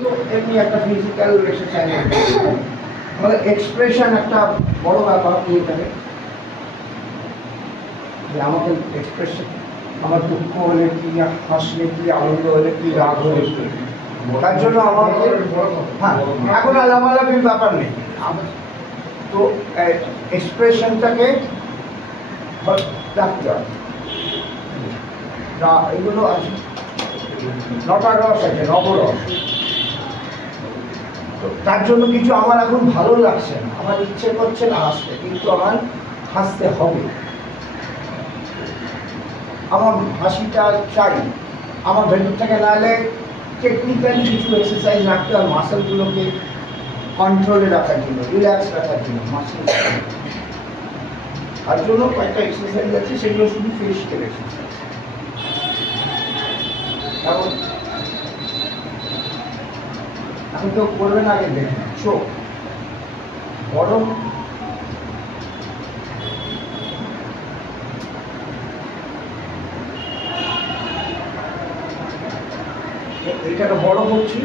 তো এমনি একটা ফিজিক্যাল এক্সারসাইজ আমাদের এক্সপ্রেশন একটা বড় ব্যাপার এখানে, যে আমাকে এক্সপ্রেশন, আমার দুঃখ হলে কি, হাসলে কি, আনন্দ হলে কি, রাগ হলে কি, তার জন্য আমাকে হ্যাঁ এখন আলামালাপির ব্যাপার নেই। তো এক্সপ্রেশনটাকে রাখতে হবে। এগুলো আছে, নটা রস আছে, নবরস। তো তার জন্য কিছু আমার এখন ভালো লাগছে না, আমার ইচ্ছে করছে না হাসতে, কিন্তু আমার হাসতে হবে, আমার হাসিটা চাই আমার ভেতর থেকে। নাহলে টেকনিক্যালি কিছু এক্সারসাইজ রাখতে হয় মাসেলগুলোকে কন্ট্রোলে রাখার জন্য, রিল্যাক্স রাখার জন্য মাসেল। তার জন্য কয়েকটা এক্সারসাইজ আছে, সেগুলো শুধু ফেসিক্যাল এক্সারসাইজ। এখন কেউ করবে না, আগে দেখুন চোখ গরম, এইটাকে বড় করছি,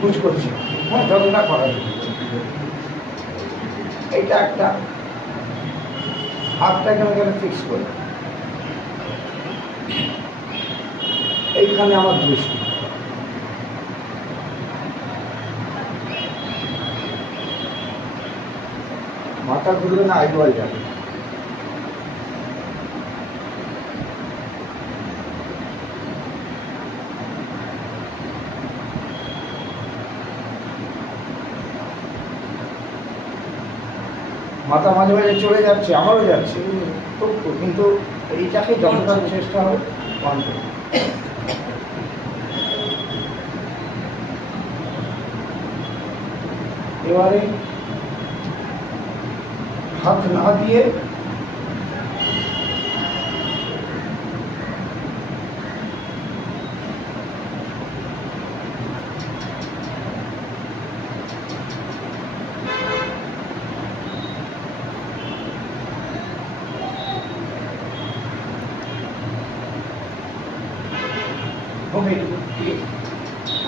বুঝ করছি, হ্যাঁ যতটা করা যায়। এইটা একটা হাতটাকে আমি এখানে ফিক্স করি, এইখানে আমার দৃষ্টি, মাথা ঘুরবে না, আইবল যাবে। মাথা মাঝে মাঝে চলে যাচ্ছে, আমারও যাচ্ছে, কিন্তু এইটাকে যতটা চেষ্টা হবে কন্ট্রোল। এবারে হাত না দিয়ে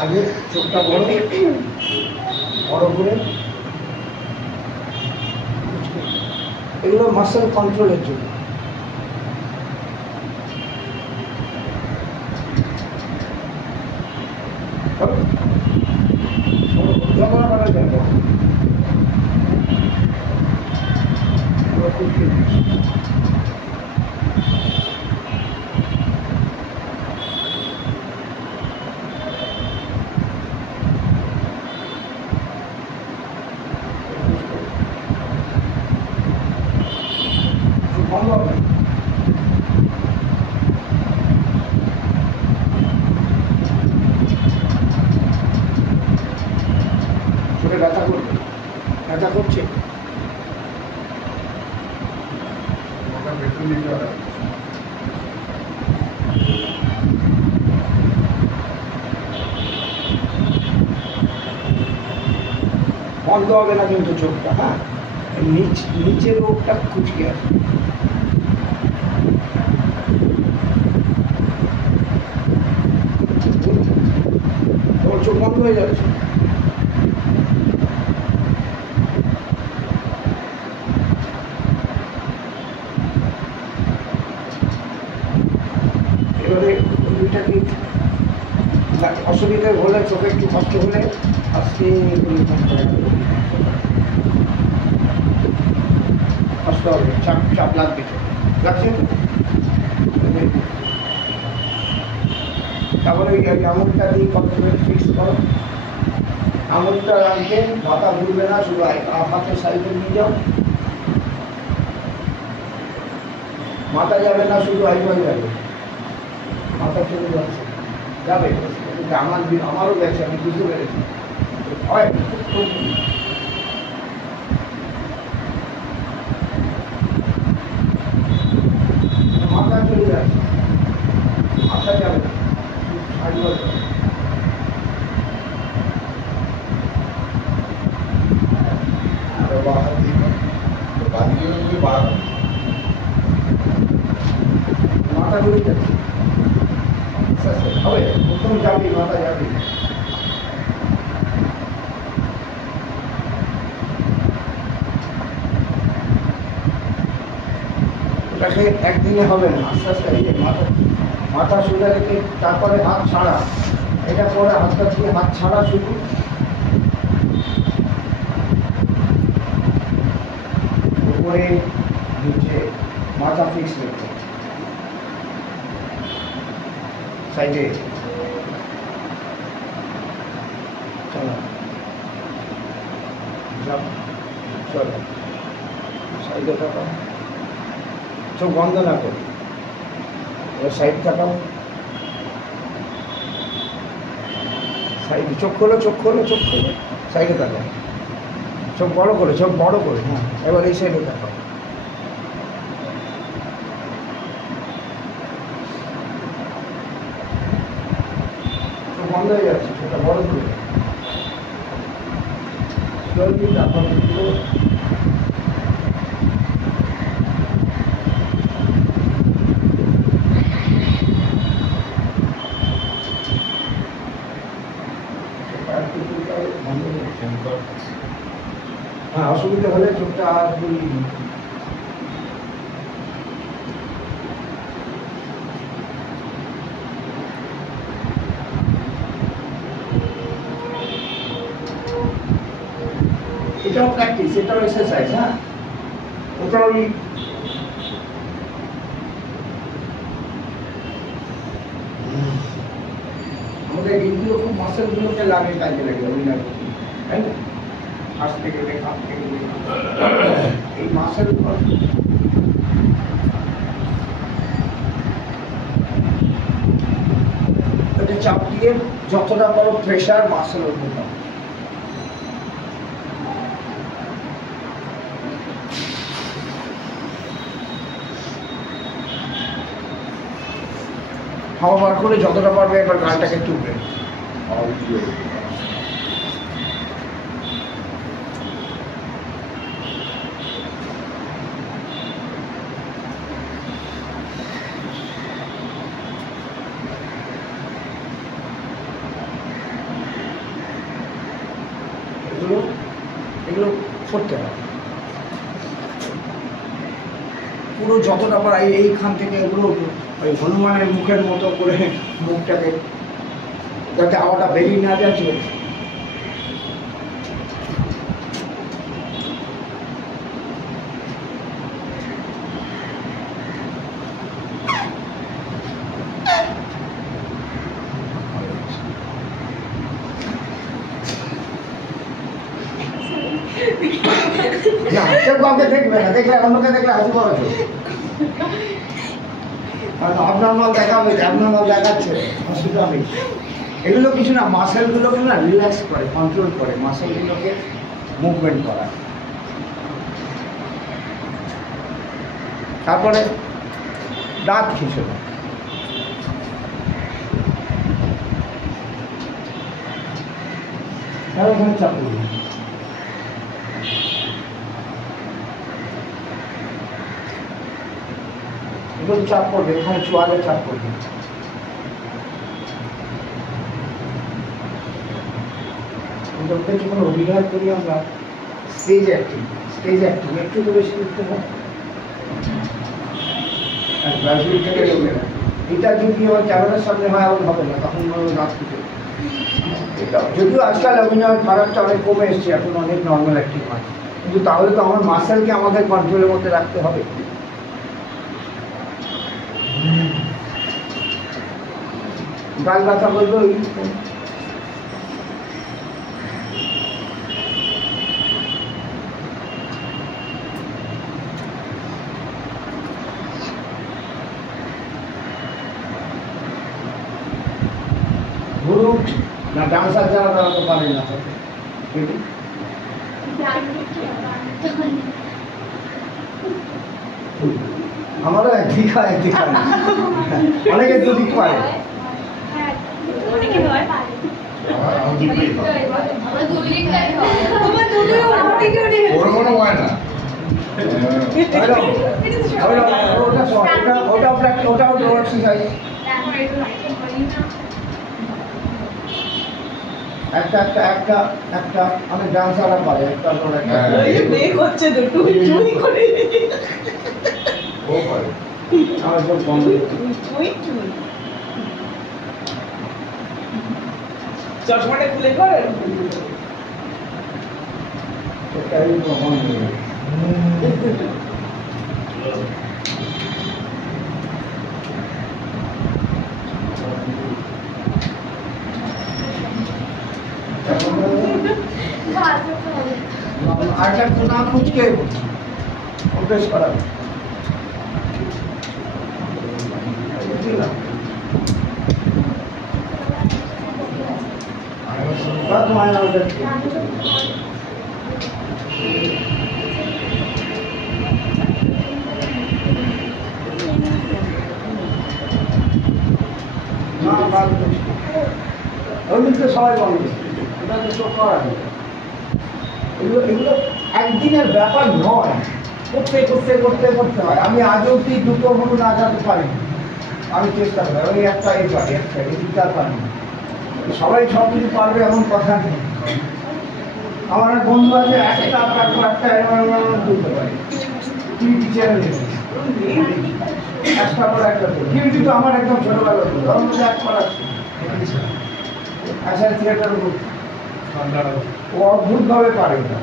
আগে চোখটা বড় বড় করে, এগুলো মাসেল কন্ট্রোলের জন্য। ব্যথা করছে, বন্ধ হবে না কিন্তু চোখটা, হ্যাঁ নিচের রোগটা কুচকে আসবে। তোমার চোখ বন্ধ হয়ে যাচ্ছে, এবারে দুইটাকে অসুবিধা হলে, চোখে একটু কষ্ট হলে আজকে কষ্ট হবে, চাপ লাগবে, লাগছে তো। তারপরে ওই আঙুলটা দিয়ে কত ফিক্স করো, আঙুলটা রাখবে, মাথা ঘুরবে না, শুধু হাতের সাইডে নিয়ে যাও, মাথা যাবে না, শুধু আইবল যাবে, মাথা চলে যাচ্ছে যাবে, আমারও গেছে, আমি বুঝতে পেরেছি। মাথা চলে যাচ্ছে, মাথা যাবে না, আইবল যাবে। बाहर देखो तो बाकी में मुझे बाहर মাথা ঘুরে যাচ্ছে হবে প্রথম যাবি মাথা যাবি ওটাকে একদিনে হবে না আস্তে আস্তে এই যে মাথা সোজা রেখে তারপরে হাত ছাড়া এটা পরে হাতটা দিয়ে হাত ছাড়া শুধু উপরে নিচে মাথা ফিক্স রেখে সাইডে চলো চলো সাইডে থাকা চোখ বন্ধ না করো এবার সাইড থাকাও সাইডে চোখ খোলো সাইডে থাকাও চোখ বড় করে হ্যাঁ এবার এই সাইডে থাকাও চোখ বন্ধ হয়ে যাচ্ছে সেটা বড় করে তারপরে হ্যাঁ অসুবিধা হলে চোখটা আর এটাও প্র্যাকটিস এটাও এক্সারসাইজ হ্যাঁ ওটা ওই আমাদের এইগুলো খুব মাসেলগুলোকে লাগে কাজে লাগে অভিনয় করতে তাই না আসতে গেলে কাঁপতে গেলে এই মাসেল এটা চাপ দিয়ে যতটা বড় প্রেশার মাসেল অনুভব হাওয়া বার করে যতটা পারবে এবার গানটাকে তুলবে এগুলো করতে হবে পুরো যতটা পারা এইখান থেকে এগুলো ওই হনুমানের মুখের মতো করে মুখটাকে যাতে হাওয়াটা বেরিয়ে না যাচ্ছে না কেউ কাউকে দেখবে না দেখলে অন্যকে দেখলে হাসি পাবে আপনার দেখাবে আপনার দেখাচ্ছে অসুবিধা নেই এগুলো কিছু না মাসেলগুলোকে না রিল্যাক্স করে কন্ট্রোল করে মাসেলগুলোকে মুভমেন্ট করা তারপরে দাঁত খিঁচো এখানে চাপ চাপ পড়বে এখানে চোয়ালে চাপ পড়বে যখন অভিনয় করি আমরা স্টেজ অ্যাক্টিং একটু তো বেশি করতে হয় এটা যদি আমার ক্যামেরার সামনে হয় এমন হবে না তখন নাচ করতে যদিও আজকাল অভিনয়ের ফারাকটা অনেক কমে এসছে এখন অনেক নর্মাল অ্যাক্টিং হয় কিন্তু তাহলে তো আমার মাসেলকে আমাদের কন্ট্রোলের মধ্যে রাখতে হবে গাল ব্যথা বলবো গুরু না ডান্সার যারা তারা তো পারে না আমারও একদিক হয় একদিক হয় না অনেকে দুদিক পারে ওর কোনো হয় না একটা আমি ডান্সাররা পারে একটা আমার সব বন্ধ চশমাটা খুলে করে সেটাই কখন আরেকটা নাম মুচকে অভ্যেস করা সবাই বন্ধ এটা তো চোখ করা এগুলো এগুলো একদিনের ব্যাপার নয়, করতে করতে করতে করতে হয়। আমি আজও কি দুটো হলু না যেতে পারি, আমি চেষ্টা করি ওই একটা এই পারি একটা এদিকটা পারি। সবাই সব কিছু পারবে এমন কথা নেই। আমার এক বন্ধু আছে একটা তুলতে পারে টিভি চ্যানেল একটা পর একটা টিভি তো আমার একদম ছোটবেলা ধরুন এক করা আচ্ছা থিয়েটার ও অদ্ভুতভাবে পারে না।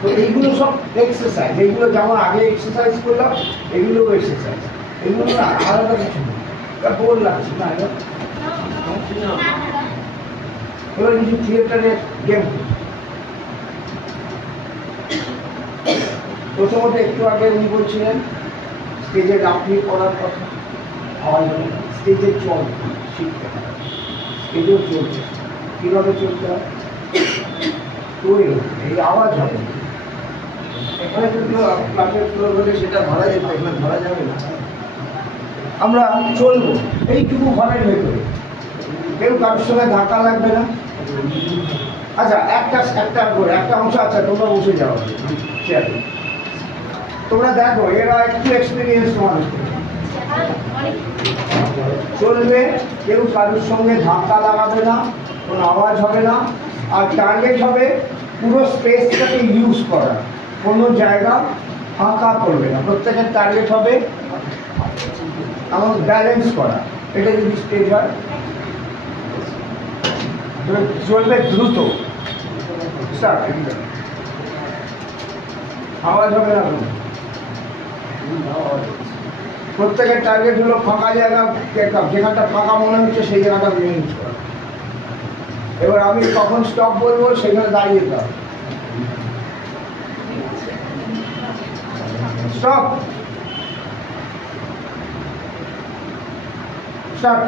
তো এইগুলো সব এক্সারসাইজ, এইগুলো যেমন আগে এক্সারসাইজ করলাম এগুলো এক্সারসাইজ, এগুলো না আলাদা কিছু নেই। বোর লাগছে না এবার কিছু থিয়েটারের গেম। প্রথমত একটু আগে উনি বলছিলেন স্টেজে লাফিয়ে পড়ার কথা, আওয়াজ হবে না, স্টেজে চল শিখতে হবে, স্টেজেও চলছে কীভাবে চলতে হয় তৈরি এই আওয়াজ হবে। এখানে যদি ক্লাসের ফ্লোর হলে সেটা ধরা যেত, এখানে ধরা যাবে না। আমরা চলবো এইটুকু ঘরের ভেতরে, কেউ কারোর সঙ্গে ধাক্কা লাগবে না। আচ্ছা একটা করে একটা অংশ, আচ্ছা তোমরা বসে যাও চেয়ারে, তোমরা দেখো এরা একটু এক্সপিরিয়েন্স তোমাদের চলবে, কেউ কারোর সঙ্গে ধাক্কা লাগাবে না, কোনো আওয়াজ হবে না। আর টার্গেট হবে পুরো স্পেসটাকে ইউজ করা, কোনো জায়গা ফাঁকা করবে না। প্রত্যেকের টার্গেট হবে আমার ব্যালেন্স করা। এটা যদি স্টেজ হয় চলবে দ্রুত, আওয়াজ হবে না। প্রত্যেকের টার্গেট হলো ফাঁকা জায়গা, যেখানটা ফাঁকা মনে হচ্ছে সেই জায়গাটা ইউজ করা। এবার আমি কখন স্টপ বলবো সেখানে দাঁড়িয়ে যেতে হবে। Stop, start.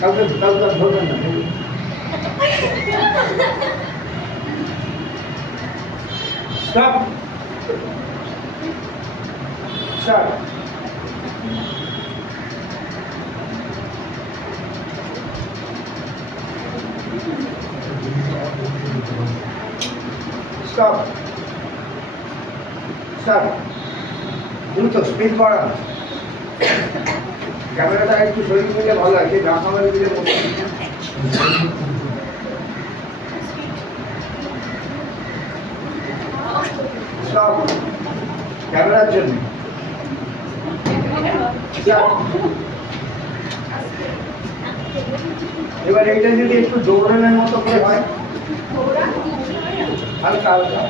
কালকে ধরবেন না, স্টপ, স্টার্ট। Stop, start. দ্রুত স্পিড বাড়া, ক্যামেরাটা একটু শরীর মিলে ভালো লাগে, ঢাকা মেরে দিলে স্টপ ক্যামেরার জন্য। এবার এইটা যদি একটু দৌড়ানোর মতো করে হয়, হালকা হালকা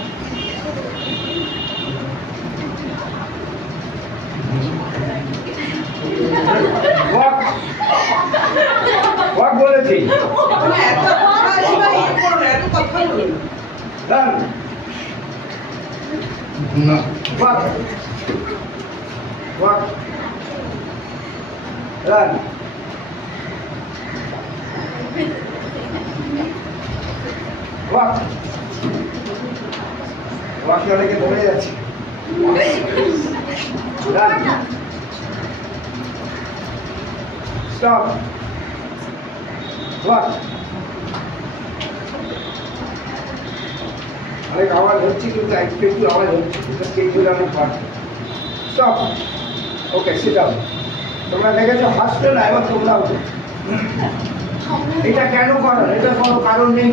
বলেছি অনেকে ধরে যাচ্ছে। Stop. What? অনেক আওয়াজ হচ্ছে কিন্তু একটু একটু আওয়াজ হচ্ছে কিন্তু সেই জন্য আমি পারছি। স্টপ। ওকে সেটা তোমরা দেখেছো হাসছো না, এবার তোমরাও এটা কেন করো, এটা কোনো কারণ নেই।